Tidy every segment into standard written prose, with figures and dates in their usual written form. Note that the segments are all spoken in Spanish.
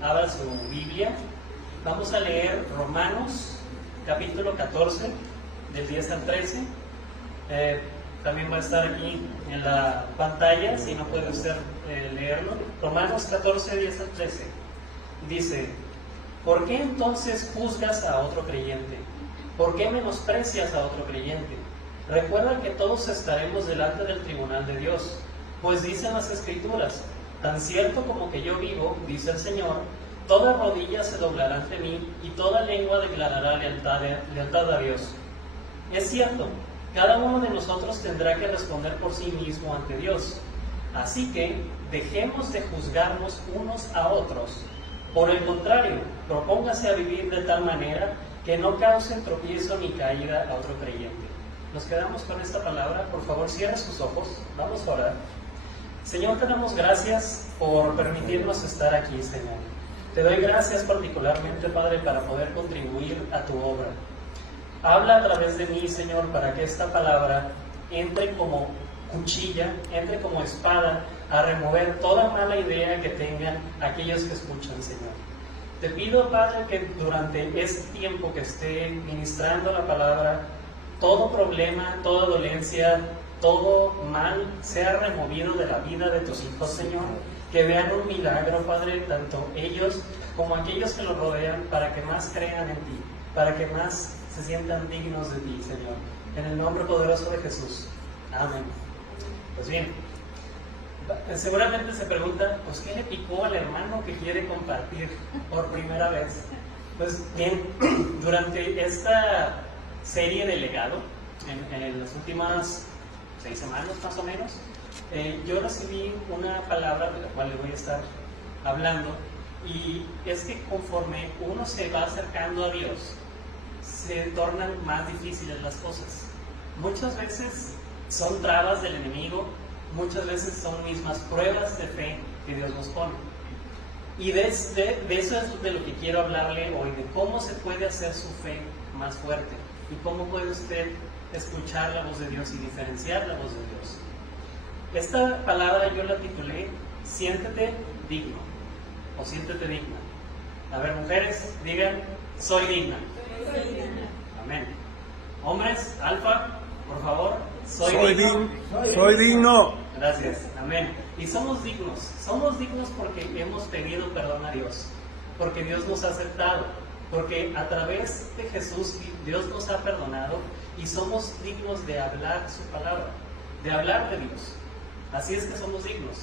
Abra su Biblia, vamos a leer Romanos capítulo 14 del 10 al 13. También va a estar aquí en la pantalla si no puede usted leerlo. Romanos 14, 10 al 13 dice: ¿por qué entonces juzgas a otro creyente? ¿Por qué menosprecias a otro creyente? Recuerda que todos estaremos delante del tribunal de Dios, pues dicen las Escrituras: tan cierto como que yo vivo, dice el Señor, toda rodilla se doblará ante mí y toda lengua declarará lealtad a Dios. Es cierto, cada uno de nosotros tendrá que responder por sí mismo ante Dios. Así que dejemos de juzgarnos unos a otros. Por el contrario, propóngase a vivir de tal manera que no causen tropiezo ni caída a otro creyente. Nos quedamos con esta palabra. Por favor, cierre sus ojos. Vamos a orar. Señor, te damos gracias por permitirnos estar aquí, Señor. Te doy gracias particularmente, Padre, para poder contribuir a tu obra. Habla a través de mí, Señor, para que esta palabra entre como cuchilla, entre como espada, a remover toda mala idea que tengan aquellos que escuchan, Señor. Te pido, Padre, que durante este tiempo que esté ministrando la palabra, todo problema, toda dolencia, todo mal sea removido de la vida de tus hijos, Señor. Que vean un milagro, Padre, tanto ellos como aquellos que los rodean, para que más crean en ti, para que más se sientan dignos de ti, Señor. En el nombre poderoso de Jesús. Amén. Pues bien, seguramente se pregunta, pues ¿qué le picó al hermano que quiere compartir por primera vez? Pues bien, durante esta serie de legado, en las últimas 6 semanas más o menos, yo recibí una palabra de la cual le voy a estar hablando, y es que conforme uno se va acercando a Dios, se tornan más difíciles las cosas. Muchas veces son trabas del enemigo, muchas veces son mismas pruebas de fe que Dios nos pone. Y de eso es de lo que quiero hablarle hoy, de cómo se puede hacer su fe más fuerte y cómo puede usted escuchar la voz de Dios y diferenciar la voz de Dios. Esta palabra yo la titulé Siéntete digno o siéntete digna. A ver, mujeres, digan: soy digna. Soy digna. Amén. Hombres, alfa, por favor, soy digno. Soy digno. Gracias, amén. Y somos dignos porque hemos pedido perdón a Dios, porque Dios nos ha aceptado, porque a través de Jesús Dios nos ha perdonado y somos dignos de hablar su palabra, de hablar de Dios. Así es que somos dignos.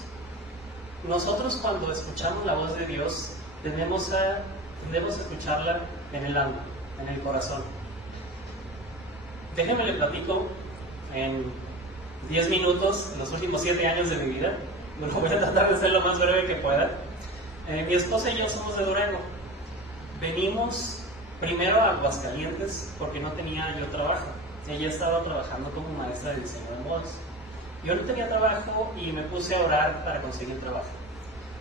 Nosotros, cuando escuchamos la voz de Dios, debemos escucharla en el alma, en el corazón. Déjenme le platico en 10 minutos los últimos 7 años de mi vida. Lo voy a tratar de ser lo más breve que pueda. Mi esposa y yo somos de Durango. Venimos primero a Aguascalientes porque no tenía yo trabajo. Ella estaba trabajando como maestra de diseño de modas. Yo no tenía trabajo y me puse a orar para conseguir trabajo.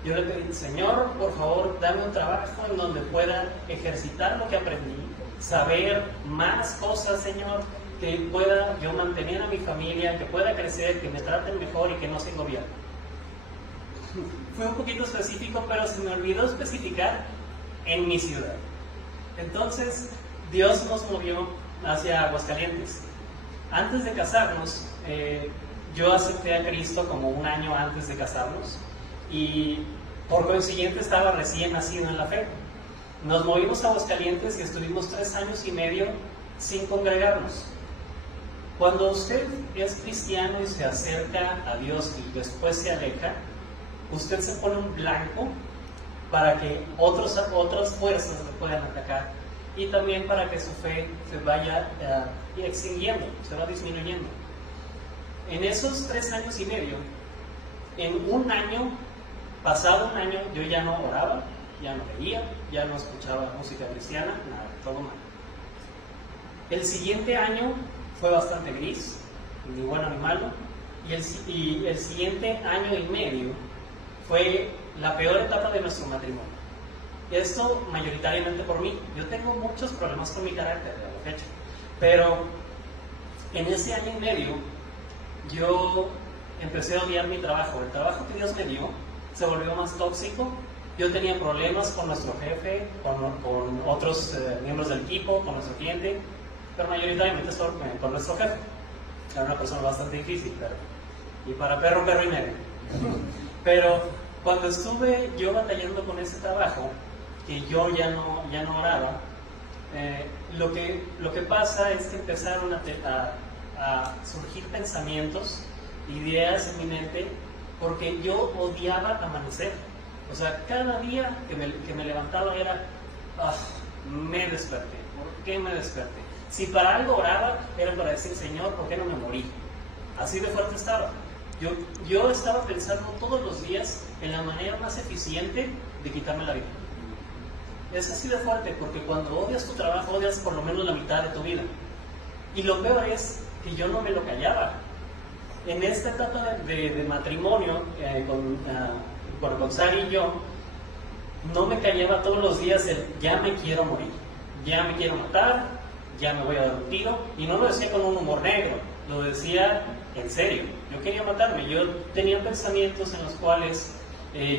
Yo le pedí: Señor, por favor, dame un trabajo en donde pueda ejercitar lo que aprendí, saber más cosas, Señor, que pueda yo mantener a mi familia, que pueda crecer, que me traten mejor y que no se gobiernen. Fue un poquito específico, pero se me olvidó especificar en mi ciudad. Entonces, Dios nos movió hacia Aguascalientes. Antes de casarnos, yo acepté a Cristo como un año antes de casarnos y por consiguiente estaba recién nacido en la fe. Nos movimos a Aguascalientes y estuvimos 3 años y medio sin congregarnos. Cuando usted es cristiano y se acerca a Dios y después se aleja, usted se pone un blanco para que otras fuerzas le puedan atacar y también para que su fe se vaya extinguiendo, se va disminuyendo. En esos 3 años y medio, en un año, pasado un año, yo ya no oraba, ya no veía, ya no escuchaba música cristiana, nada, todo mal. El siguiente año fue bastante gris, ni bueno ni malo, y el siguiente año y medio fue la peor etapa de nuestro matrimonio. Esto mayoritariamente por mí. Yo tengo muchos problemas con mi carácter a la fecha, pero en ese año y medio yo empecé a odiar mi trabajo. El trabajo que Dios me dio se volvió más tóxico Yo tenía problemas con nuestro jefe, con otros miembros del equipo, con nuestro cliente, pero mayoritariamente solo con nuestro jefe. Era una persona bastante difícil, y para perro, perro y medio. Pero cuando estuve yo batallando con ese trabajo, que yo ya no oraba, lo que pasa es que empezaron a surgir pensamientos, ideas en mi mente, porque yo odiaba amanecer. O sea, cada día que me levantaba era, me desperté. ¿Por qué me desperté? Si para algo oraba, era para decir, Señor, ¿por qué no me morí? Así de fuerte estaba. Yo estaba pensando todos los días en la manera más eficiente de quitarme la vida. Es así de fuerte, porque cuando odias tu trabajo, odias por lo menos la mitad de tu vida. Y lo peor es que yo no me lo callaba. En esta etapa de matrimonio, con Sari y yo, no me callaba todos los días el ya me quiero morir, ya me quiero matar, ya me voy a dar un tiro. Y no lo decía con un humor negro, lo decía en serio. Yo quería matarme. Yo tenía pensamientos en los cuales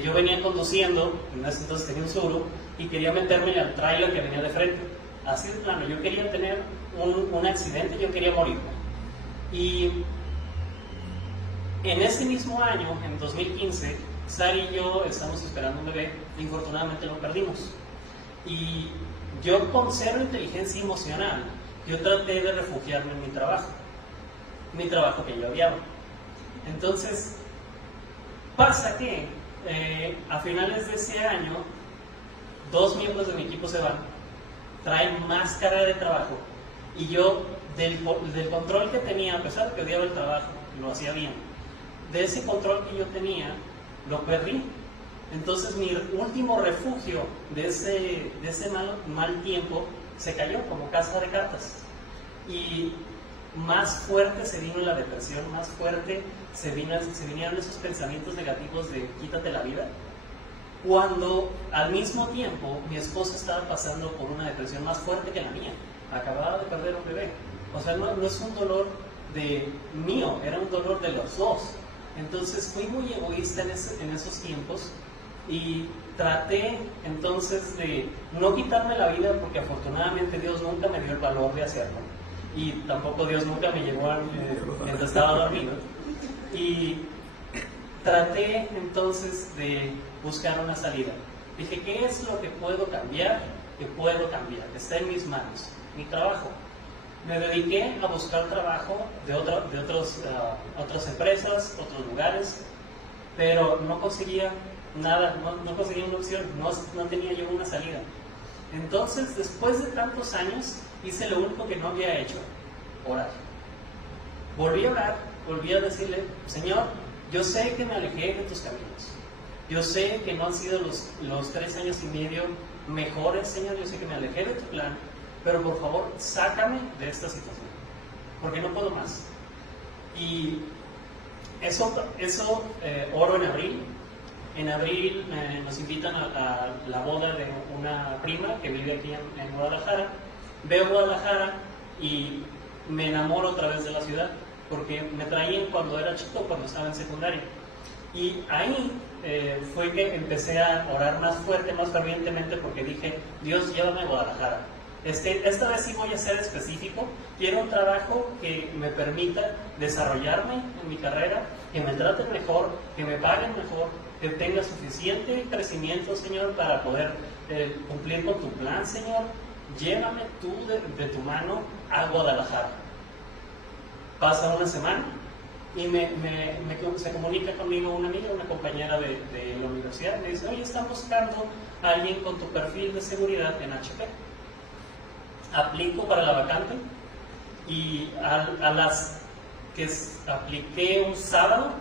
yo venía conduciendo, en ese entonces tenía un Subaru, y quería meterme al trailer que venía de frente. Así de plano, yo quería tener un accidente, yo quería morirme. Y en ese mismo año, en 2015, Sari y yo estamos esperando un bebé, y infortunadamente lo perdimos. Y yo, con cero inteligencia emocional, yo traté de refugiarme en mi trabajo que yo odiaba. Entonces, pasa que a finales de ese año, 2 miembros de mi equipo se van, traen más carga de trabajo, y yo, del control que tenía, a pesar de que odiaba el trabajo, lo hacía bien, de ese control que yo tenía, lo perdí. Entonces mi último refugio de ese mal tiempo se cayó como casa de cartas. Y más fuerte se vino la depresión, más fuerte se vinieron esos pensamientos negativos de quítate la vida, cuando al mismo tiempo mi esposa estaba pasando por una depresión más fuerte que la mía. Acababa de perder un bebé. O sea, no es un dolor mío, era un dolor de los dos. Entonces fui muy egoísta en esos tiempos, y traté entonces de no quitarme la vida, porque afortunadamente Dios nunca me dio el valor de hacerlo, y tampoco Dios nunca me llevó mientras estaba dormido. Y traté entonces de buscar una salida. Dije, ¿qué es lo que puedo cambiar? Que está en mis manos. Mi trabajo. Me dediqué a buscar trabajo de otras empresas, otros lugares, pero no conseguía nada, no conseguía una opción, no tenía yo una salida. Entonces, después de tantos años, hice lo único que no había hecho: orar. Volví a orar, volví a decirle, Señor, yo sé que me alejé de tus caminos, yo sé que no han sido los 3 años y medio mejores, Señor, yo sé que me alejé de tu plan, pero por favor, sácame de esta situación, porque no puedo más. Y eso oro en abril. En abril nos invitan a la boda de una prima que vive aquí en Guadalajara. Veo Guadalajara y me enamoro otra vez de la ciudad, porque me traían cuando era chico, cuando estaba en secundaria. Y ahí fue que empecé a orar más fuerte, más fervientemente, porque dije, Dios, llévame a Guadalajara. Esta vez sí voy a ser específico. Quiero un trabajo que me permita desarrollarme en mi carrera, que me traten mejor, que me paguen mejor, que tenga suficiente crecimiento, Señor, para poder cumplir con tu plan, Señor. Llévame tú de tu mano a Guadalajara. Pasa una semana y se comunica conmigo una amiga, una compañera de la universidad. Me dice, oye, están buscando a alguien con tu perfil de seguridad en HP. Aplico para la vacante, y a las que apliqué un sábado,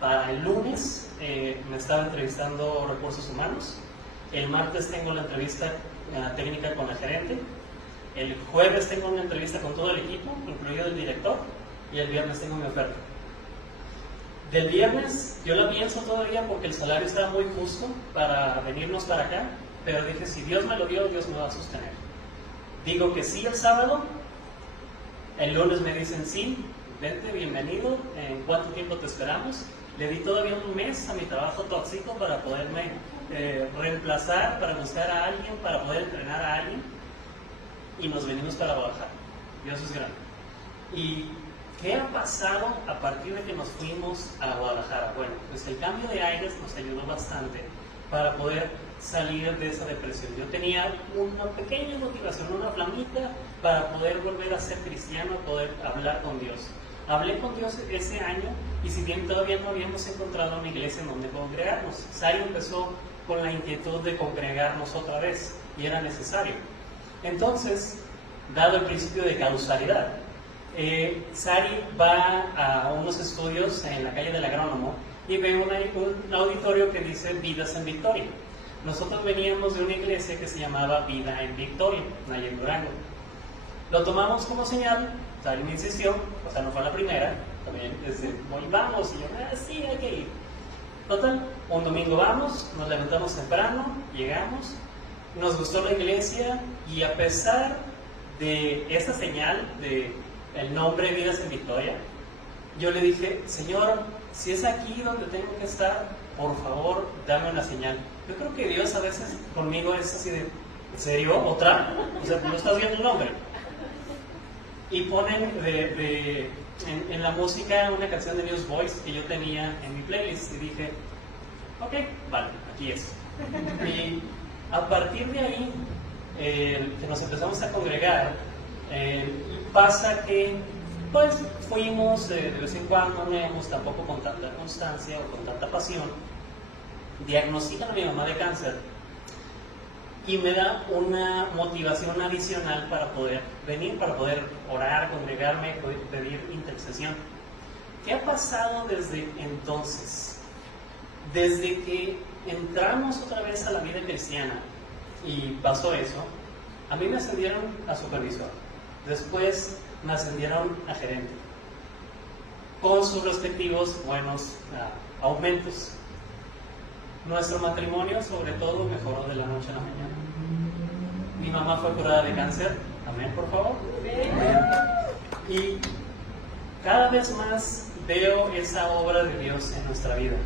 para el lunes me estaba entrevistando recursos humanos. El martes tengo la entrevista técnica con la gerente. El jueves tengo una entrevista con todo el equipo, incluido el director, y el viernes tengo mi oferta. Del viernes yo la pienso todavía, porque el salario estaba muy justo para venirnos para acá, pero dije, si Dios me lo dio, Dios me va a sostener. Digo que sí el sábado, el lunes me dicen sí, vente, bienvenido, ¿en cuánto tiempo te esperamos? Le di todavía un mes a mi trabajo tóxico para poderme reemplazar, para buscar a alguien, para poder entrenar a alguien, y nos venimos para Guadalajara. Dios es grande. ¿Y qué ha pasado a partir de que nos fuimos a Guadalajara? Bueno, pues el cambio de aires nos ayudó bastante para poder salir de esa depresión. Yo tenía una pequeña motivación, una flamita para poder volver a ser cristiano, poder hablar con Dios. Hablé con Dios ese año, y si bien todavía no habíamos encontrado una iglesia en donde congregarnos, Sari empezó con la inquietud de congregarnos otra vez, y era necesario. Entonces, dado el principio de causalidad, Sari va a unos estudios en la calle del Agrónomo y ve un auditorio que dice Vidas en Victoria. Nosotros veníamos de una iglesia que se llamaba Vida en Victoria, allá en Durango. Lo tomamos como señal. Sari me insistió, o sea, no fue la primera, también vamos, y yo, sí, hay que ir. Total, un domingo vamos, nos levantamos temprano, llegamos, nos gustó la iglesia, y a pesar de esa señal de el nombre Vidas en Victoria, yo le dije, Señor, si es aquí donde tengo que estar, por favor, dame una señal. Yo creo que Dios a veces conmigo es así de, ¿en serio? ¿Otra? O sea, no estás viendo el nombre. Y ponen en la música una canción de Newsboys que yo tenía en mi playlist, y dije, ok, vale, aquí es. Y a partir de ahí, que nos empezamos a congregar, pasa que pues fuimos de vez en cuando, no íbamos tampoco con tanta constancia o con tanta pasión. Diagnostican a mi mamá de cáncer, y me da una motivación adicional para poder venir, para poder orar, congregarme, pedir intercesión. ¿Qué ha pasado desde entonces? Desde que entramos otra vez a la vida cristiana y pasó eso, a mí me ascendieron a supervisor, después me ascendieron a gerente, con sus respectivos buenos aumentos. Nuestro matrimonio, sobre todo, mejoró de la noche a la mañana. Mi mamá fue curada de cáncer, amén, por favor. Y cada vez más veo esa obra de Dios en nuestra vida.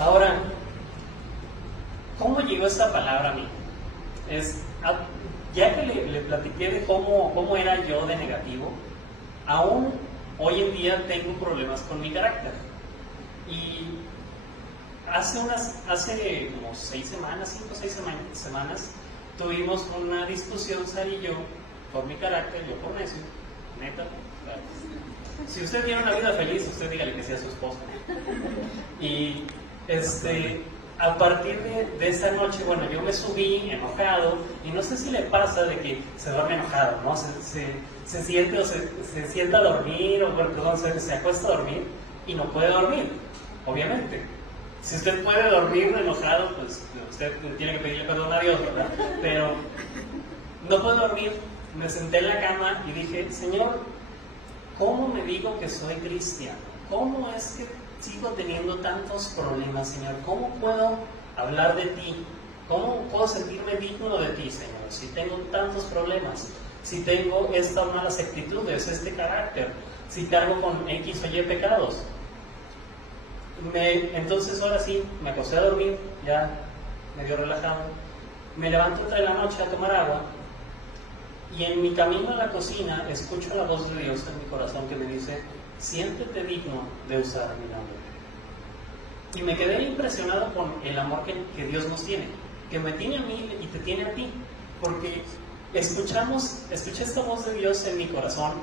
Ahora, ¿cómo llegó esa palabra a mí? Ya que le platiqué de cómo era yo de negativo, aún hoy en día tengo problemas con mi carácter. Y hace como 6 semanas, 5 o 6 semanas, tuvimos una discusión, Sari y yo, por mi carácter, yo por necio, neta. Claro. Si usted tiene una vida feliz, usted dígale que sea su esposa. Y a partir de esa noche, bueno, yo me subí enojado, y no sé si le pasa de que se duerme enojado, ¿no? Se siente o se sienta a dormir, o perdón, se acuesta a dormir y no puede dormir, obviamente. Si usted puede dormir enojado, pues usted tiene que pedirle perdón a Dios, ¿verdad? Pero no puedo dormir, me senté en la cama y dije, Señor, ¿cómo me digo que soy cristiano? ¿Cómo es que sigo teniendo tantos problemas, Señor? ¿Cómo puedo hablar de ti? ¿Cómo puedo sentirme digno de ti, Señor? Si tengo tantos problemas, si tengo estas malas actitudes, este carácter, si cargo con X o Y pecados. Entonces ahora sí, me acosté a dormir, ya medio relajado. Me levanto entre la noche a tomar agua, y en mi camino a la cocina escucho la voz de Dios en mi corazón que me dice, siéntete digno de usar mi nombre. Y me quedé impresionado con el amor que Dios nos tiene, que me tiene a mí y te tiene a ti, porque escuché esta voz de Dios en mi corazón,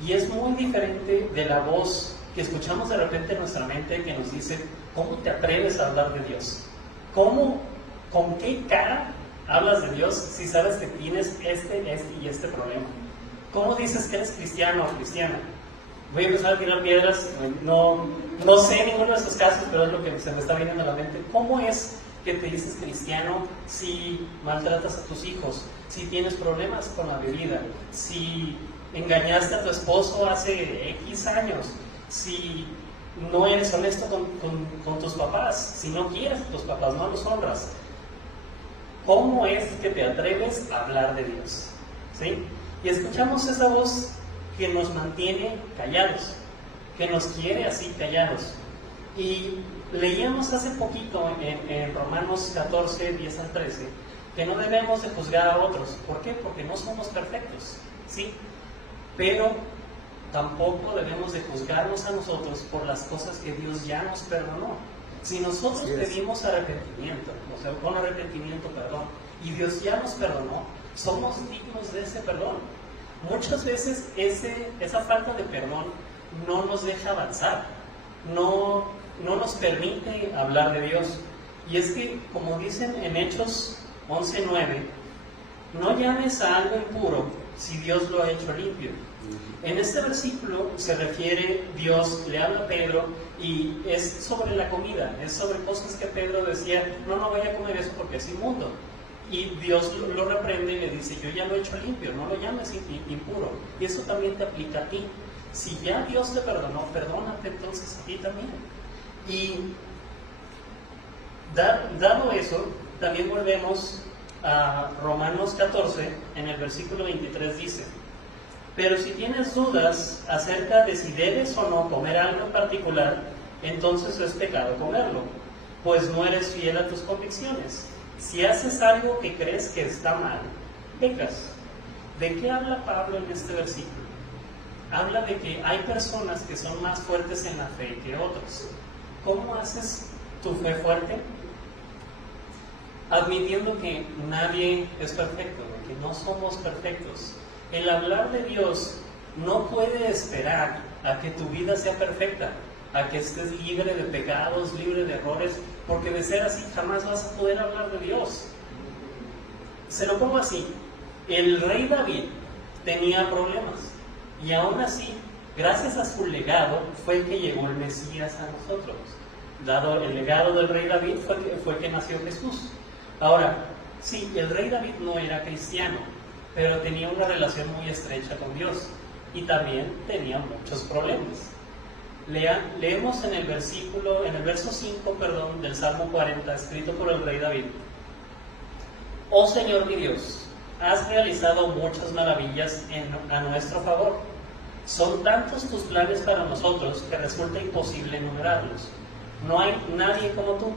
y es muy diferente de la voz que escuchamos de repente en nuestra mente, que nos dice, ¿cómo te atreves a hablar de Dios? ¿Con qué cara hablas de Dios si sabes que tienes este y este problema? ¿Cómo dices que eres cristiano o cristiana? Voy a empezar a tirar piedras, no sé ninguno de estos casos, pero es lo que se me está viniendo a la mente. ¿Cómo es que te dices cristiano si maltratas a tus hijos, si tienes problemas con la bebida, si engañaste a tu esposo hace X años, si no eres honesto con tus papás, si no quieres a tus papás, no los honras? ¿Cómo es que te atreves a hablar de Dios? ¿Sí? Y escuchamos esa voz que nos mantiene callados, que nos quiere así callados. Y leíamos hace poquito en Romanos 14, 10 al 13, que no debemos de juzgar a otros. ¿Por qué? Porque no somos perfectos, ¿sí? Pero tampoco debemos de juzgarnos a nosotros por las cosas que Dios ya nos perdonó. Si nosotros pedimos arrepentimiento, o sea, con arrepentimiento, perdón, y Dios ya nos perdonó, somos dignos de ese perdón. Muchas veces esa falta de perdón no nos deja avanzar, no nos permite hablar de Dios. Y es que, como dicen en Hechos 11:9, no llames a algo impuro si Dios lo ha hecho limpio. En este versículo se refiere, Dios le habla a Pedro y es sobre la comida, es sobre cosas que Pedro decía, no vaya a comer eso porque es inmundo. Y Dios lo reprende y le dice, yo ya lo he hecho limpio, no lo llames impuro. Y eso también te aplica a ti. Si ya Dios te perdonó, perdónate entonces a ti también. Y dado eso, también volvemos a Romanos 14, en el versículo 23 dice, pero si tienes dudas acerca de si debes o no comer algo en particular, entonces es pecado comerlo, pues no eres fiel a tus convicciones. Si haces algo que crees que está mal, pecas. ¿De qué habla Pablo en este versículo? Habla de que hay personas que son más fuertes en la fe que otros. ¿Cómo haces tu fe fuerte? Admitiendo que nadie es perfecto, que no somos perfectos. El hablar de Dios no puede esperar a que tu vida sea perfecta, a que estés libre de pecados, libre de errores, porque de ser así jamás vas a poder hablar de Dios. Se lo pongo así, el rey David tenía problemas y aún así, gracias a su legado, fue que llegó el Mesías a nosotros. Dado el legado del rey David fue que nació Jesús. Ahora, sí, el rey David no era cristiano, pero tenía una relación muy estrecha con Dios y también tenía muchos problemas. Leemos en el verso 5, del Salmo 40, escrito por el rey David. Oh Señor mi Dios, has realizado muchas maravillas a nuestro favor. Son tantos tus planes para nosotros que resulta imposible enumerarlos. No hay nadie como tú.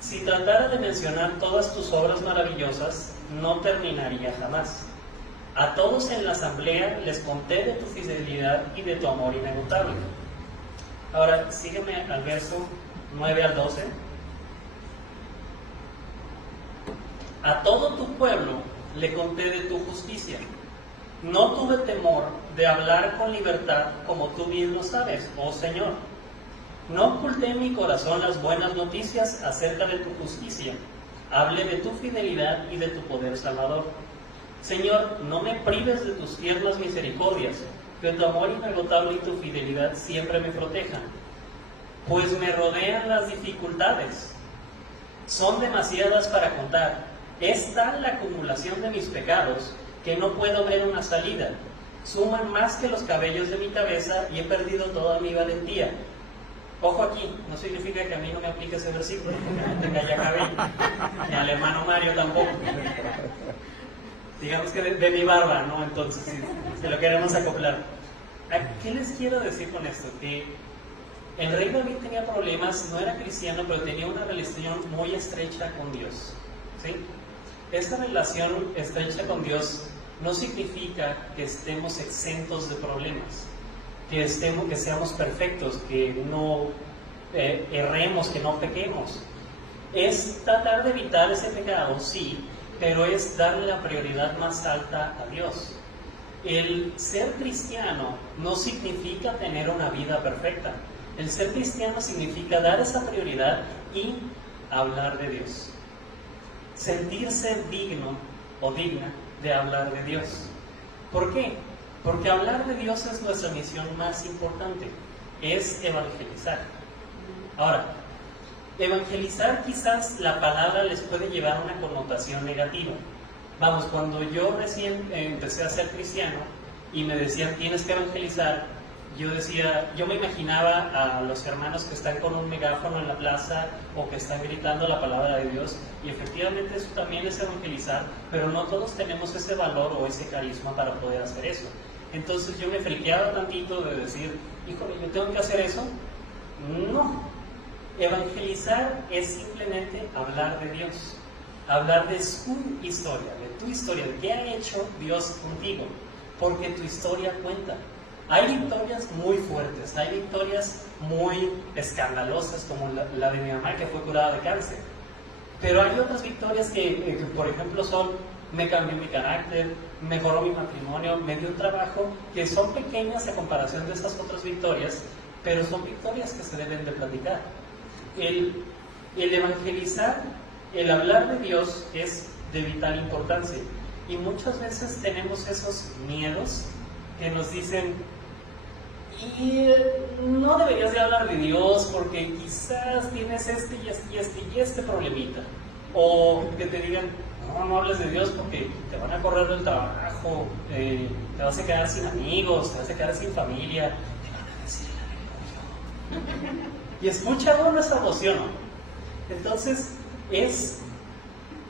Si tratara de mencionar todas tus obras maravillosas, no terminaría jamás. A todos en la asamblea les conté de tu fidelidad y de tu amor inagotable. Ahora, sígueme al verso 9 al 12. A todo tu pueblo le conté de tu justicia. No tuve temor de hablar con libertad, como tú bien lo sabes, oh Señor. No oculté en mi corazón las buenas noticias acerca de tu justicia. Hablé de tu fidelidad y de tu poder salvador. Señor, no me prives de tus tiernas misericordias, que tu amor inagotable y tu fidelidad siempre me protejan. Pues me rodean las dificultades. Son demasiadas para contar. Es tal la acumulación de mis pecados que no puedo ver una salida. Suman más que los cabellos de mi cabeza y he perdido toda mi valentía. Ojo aquí, no significa que a mí no me aplique ese versículo, porque no tenga ya cabello, ni al hermano Mario tampoco. Digamos que de mi barba, ¿no? Entonces, si lo queremos acoplar. ¿Qué les quiero decir con esto? Que el rey David tenía problemas, no era cristiano, pero tenía una relación muy estrecha con Dios, ¿sí? Esta relación estrecha con Dios no significa que estemos exentos de problemas, que seamos perfectos, que no erremos, que no pequemos. Es tratar de evitar ese pecado, sí, pero es darle la prioridad más alta a Dios. El ser cristiano no significa tener una vida perfecta. El ser cristiano significa dar esa prioridad y hablar de Dios. Sentirse digno o digna de hablar de Dios. ¿Por qué? Porque hablar de Dios es nuestra misión más importante, es evangelizar. Ahora, evangelizar quizás la palabra les puede llevar a una connotación negativa. Vamos, cuando yo recién empecé a ser cristiano y me decían tienes que evangelizar, yo me imaginaba a los hermanos que están con un megáfono en la plaza o que están gritando la palabra de Dios, y efectivamente eso también es evangelizar, pero no todos tenemos ese valor o ese carisma para poder hacer eso. Entonces yo me friqueaba tantito de decir, híjole, ¿yo tengo que hacer eso? No, Evangelizar es simplemente hablar de Dios, hablar de su historia, de tu historia, de qué ha hecho Dios contigo, porque tu historia cuenta. Hay victorias muy fuertes, hay victorias muy escandalosas, como la de mi mamá que fue curada de cáncer, pero hay otras victorias que por ejemplo son: me cambió mi carácter, mejoró mi matrimonio, me dio un trabajo, que son pequeñas a comparación de esas otras victorias, pero son victorias que se deben de platicar. El evangelizar, el hablar de Dios es de vital importancia, y muchas veces tenemos esos miedos que nos dicen: y no deberías de hablar de Dios porque quizás tienes este problemita, o que te digan: no hables de Dios porque te van a correr del trabajo, te vas a quedar sin amigos, te vas a quedar sin familia, te van a decir el aleluya. Y escucha uno esa emoción, ¿no? Entonces es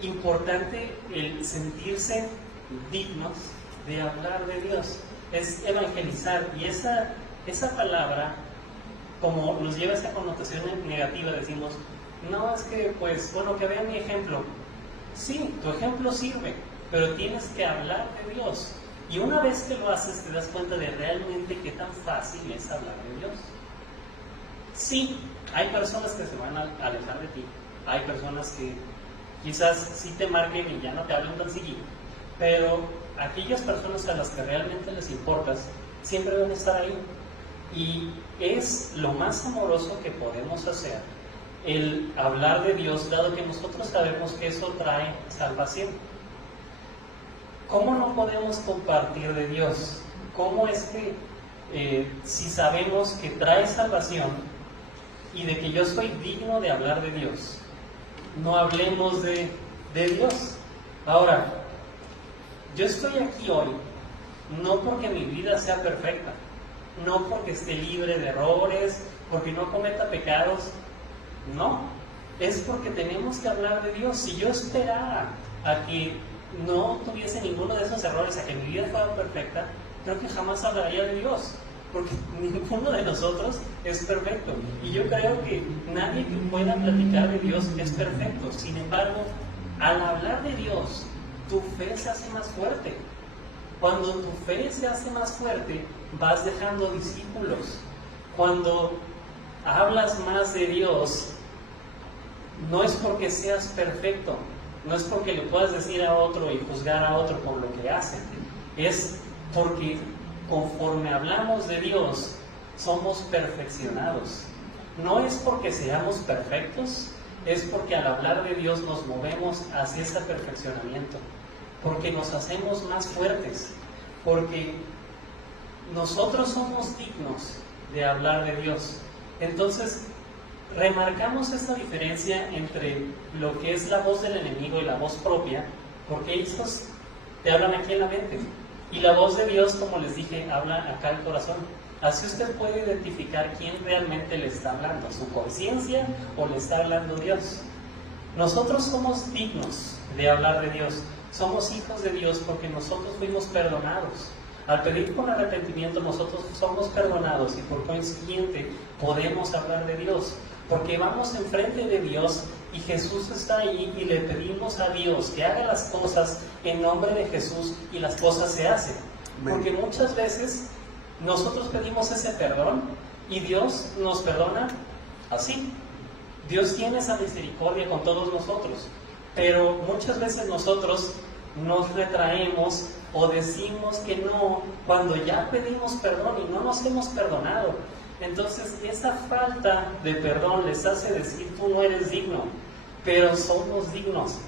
importante el sentirse dignos de hablar de Dios, es evangelizar, y esa palabra, como nos lleva a esa connotación negativa, decimos: no, es que pues, bueno, que vean mi ejemplo. Sí, tu ejemplo sirve, pero tienes que hablar de Dios. Y una vez que lo haces, te das cuenta de realmente qué tan fácil es hablar de Dios. Sí, hay personas que se van a alejar de ti, hay personas que quizás sí te marquen y ya no te hablan tan seguido, pero aquellas personas a las que realmente les importas, siempre van a estar ahí. Y es lo más amoroso que podemos hacer, el hablar de Dios, dado que nosotros sabemos que eso trae salvación. ¿Cómo no podemos compartir de Dios? ¿Cómo es que si sabemos que trae salvación y de que yo soy digno de hablar de Dios, no hablemos de Dios? Ahora, yo estoy aquí hoy no porque mi vida sea perfecta, no porque esté libre de errores, porque no cometa pecados. No, es porque tenemos que hablar de Dios. Si yo esperara a que no tuviese ninguno de esos errores, a que mi vida fuera perfecta, creo que jamás hablaría de Dios, porque ninguno de nosotros es perfecto. Y yo creo que nadie que pueda platicar de Dios es perfecto. Sin embargo, al hablar de Dios, tu fe se hace más fuerte. Cuando tu fe se hace más fuerte, vas dejando discípulos. Cuando hablas más de Dios, no es porque seas perfecto, no es porque le puedas decir a otro y juzgar a otro por lo que hace, es porque conforme hablamos de Dios, somos perfeccionados. No es porque seamos perfectos, es porque al hablar de Dios nos movemos hacia ese perfeccionamiento, porque nos hacemos más fuertes, porque nosotros somos dignos de hablar de Dios. Entonces, remarcamos esta diferencia entre lo que es la voz del enemigo y la voz propia, porque estos te hablan aquí en la mente, y la voz de Dios, como les dije, habla acá al corazón. Así usted puede identificar quién realmente le está hablando, su conciencia o le está hablando Dios. Nosotros somos dignos de hablar de Dios, somos hijos de Dios porque nosotros fuimos perdonados. Al pedir con arrepentimiento nosotros somos perdonados y por consiguiente podemos hablar de Dios, porque vamos enfrente de Dios y Jesús está ahí y le pedimos a Dios que haga las cosas en nombre de Jesús y las cosas se hacen. Porque muchas veces nosotros pedimos ese perdón y Dios nos perdona así. Dios tiene esa misericordia con todos nosotros, pero muchas veces nosotros nos retraemos o decimos que no cuando ya pedimos perdón y no nos hemos perdonado. Entonces esa falta de perdón les hace decir: tú no eres digno, pero somos dignos.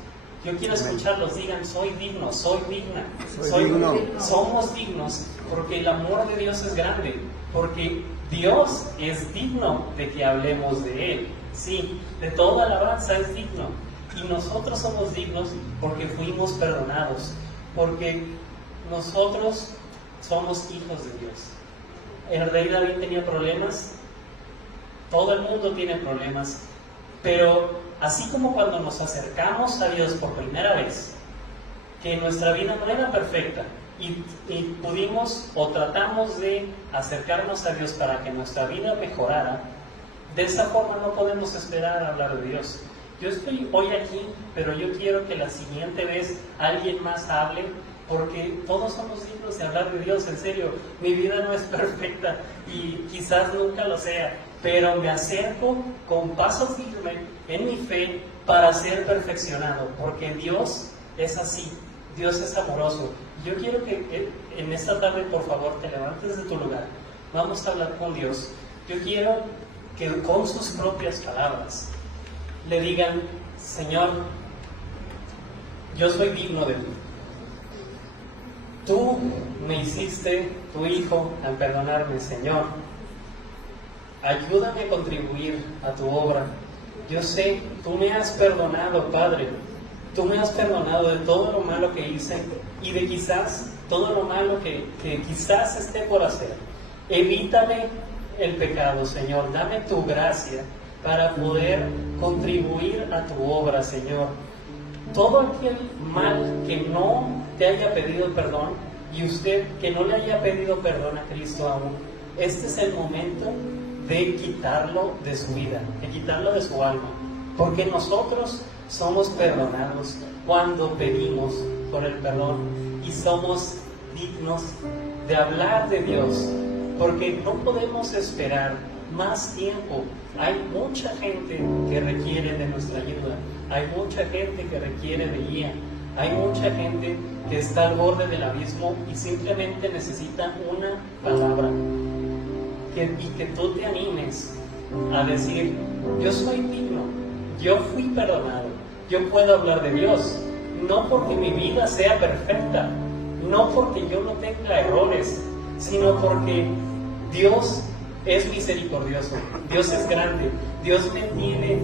Yo quiero escucharlos, digan: soy digno, soy digna, soy digno. Somos dignos porque el amor de Dios es grande, porque Dios es digno de que hablemos de Él. Sí, de toda alabanza es digno. Y nosotros somos dignos porque fuimos perdonados, porque nosotros somos hijos de Dios. El rey David tenía problemas, todo el mundo tiene problemas, pero así como cuando nos acercamos a Dios por primera vez, que nuestra vida no era perfecta y pudimos o tratamos de acercarnos a Dios para que nuestra vida mejorara, De esa forma no podemos esperar a hablar de Dios. Yo estoy hoy aquí, pero yo quiero que la siguiente vez alguien más hable, porque todos somos dignos de hablar de Dios, en serio. Mi vida no es perfecta y quizás nunca lo sea, pero me acerco con paso firme en mi fe para ser perfeccionado, porque Dios es así, Dios es amoroso. Yo quiero que en esta tarde, por favor, te levantes de tu lugar. Vamos a hablar con Dios. Yo quiero que con sus propias palabras le digan: Señor, yo soy digno de ti. Tú me hiciste tu hijo al perdonarme, Señor. Ayúdame a contribuir a tu obra. Yo sé, tú me has perdonado, Padre. Tú me has perdonado de todo lo malo que hice y de quizás todo lo malo que quizás esté por hacer. Evítame el pecado, Señor. Dame tu gracia para poder contribuir a tu obra, Señor. Todo aquel mal que no te haya pedido perdón, y usted que no le haya pedido perdón a Cristo aún, este es el momento de quitarlo de su vida, de quitarlo de su alma, porque nosotros somos perdonados cuando pedimos por el perdón y somos dignos de hablar de Dios, porque no podemos esperar más tiempo. Hay mucha gente que requiere de nuestra ayuda, hay mucha gente que requiere de guía, hay mucha gente que está al borde del abismo y simplemente necesita una palabra. Y que tú te animes a decir: yo soy digno, yo fui perdonado, yo puedo hablar de Dios, no porque mi vida sea perfecta, no porque yo no tenga errores, sino porque Dios es misericordioso, Dios es grande, Dios me tiene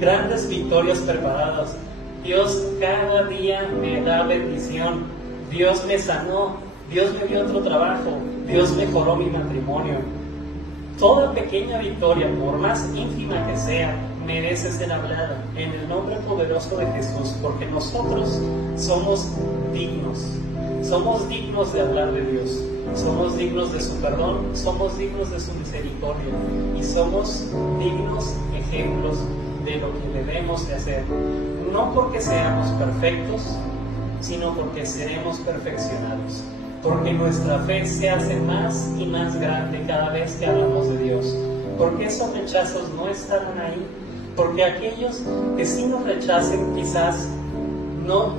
grandes victorias preparadas, Dios cada día me da bendición, Dios me sanó, Dios me dio otro trabajo, Dios mejoró mi matrimonio. Toda pequeña victoria, por más ínfima que sea, merece ser hablada en el nombre poderoso de Jesús, porque nosotros somos dignos de hablar de Dios, somos dignos de su perdón, somos dignos de su misericordia y somos dignos ejemplos de lo que debemos de hacer, no porque seamos perfectos, sino porque seremos perfeccionados, porque nuestra fe se hace más y más grande cada vez que hablamos de Dios, porque esos rechazos no estarán ahí, porque aquellos que sí nos rechacen quizás no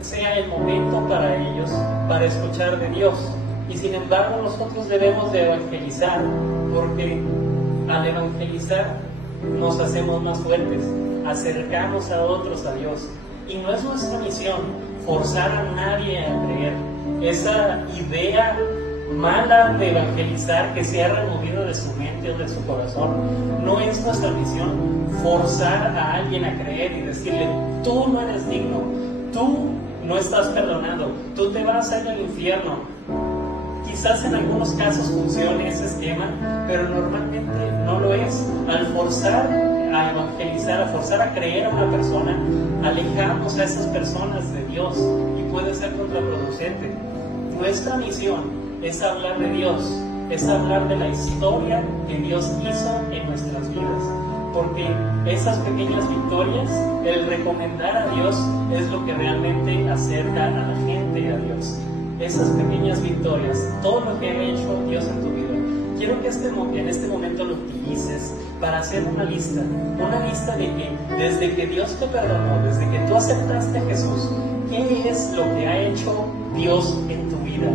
sea el momento para ellos para escuchar de Dios, y sin embargo nosotros debemos de evangelizar, porque al evangelizar nos hacemos más fuertes, acercamos a otros a Dios, y no es nuestra misión forzar a nadie a creer. Esa idea mala de evangelizar que se ha removido de su mente o de su corazón, no es nuestra misión forzar a alguien a creer y decirle: tú no eres digno, tú no estás perdonado, tú te vas a ir al infierno. Quizás en algunos casos funcione ese esquema, pero normalmente no lo es. Al forzar a evangelizar, a forzar a creer a una persona, alejamos a esas personas de Dios y puede ser contraproducente. Nuestra misión es hablar de Dios, es hablar de la historia que Dios hizo en nuestras vidas, porque esas pequeñas victorias, el recomendar a Dios, es lo que realmente acerca a la gente a Dios. Esas pequeñas victorias, todo lo que ha hecho Dios en tu vida, quiero que en este momento lo utilices para hacer una lista de que desde que Dios te perdonó, desde que tú aceptaste a Jesús, ¿qué es lo que ha hecho Dios en tu vida?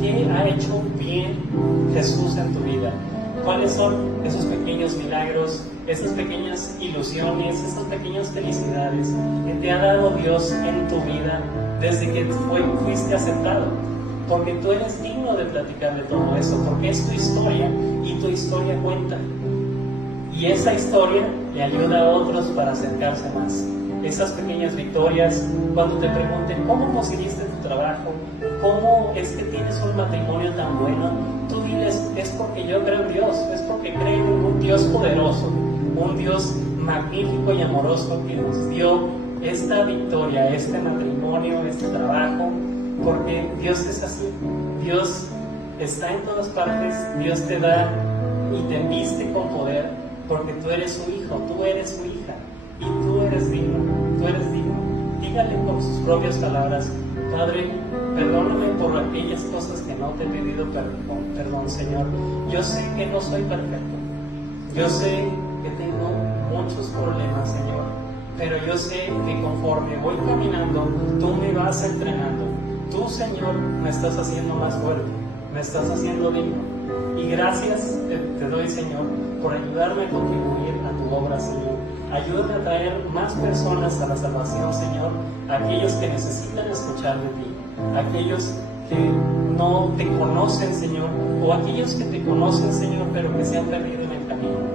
¿Qué ha hecho bien Jesús en tu vida? ¿Cuáles son esos pequeños milagros, esas pequeñas ilusiones, esas pequeñas felicidades que te ha dado Dios en tu vida desde que fuiste aceptado? Porque tú eres digno de platicar de todo eso, porque es tu historia y tu historia cuenta. Y esa historia le ayuda a otros para acercarse más. Esas pequeñas victorias, cuando te pregunten cómo conseguiste tu trabajo, cómo es que tienes un matrimonio tan bueno, tú diles: es porque yo creo en Dios, es porque creo en un Dios poderoso, un Dios magnífico y amoroso que nos dio esta victoria, este matrimonio, este trabajo, porque Dios es así. Dios está en todas partes, Dios te da y te viste con poder porque tú eres su hijo, tú eres su hija, y tú eres digno, tú eres digno. Dígale con sus propias palabras: Padre, perdóname por aquellas cosas que no te he pedido perdón, Señor. Yo sé que no soy perfecto, yo sé que tengo muchos problemas, Señor, pero yo sé que conforme voy caminando, tú me vas entrenando. Tú, Señor, me estás haciendo más fuerte, me estás haciendo digno. Y gracias te doy, Señor, por ayudarme a contribuir a tu obra, Señor. Ayúdame a traer más personas a la salvación, Señor, aquellos que necesitan escuchar de ti, aquellos que no te conocen, Señor, o aquellos que te conocen, Señor, pero que se han perdido en el camino.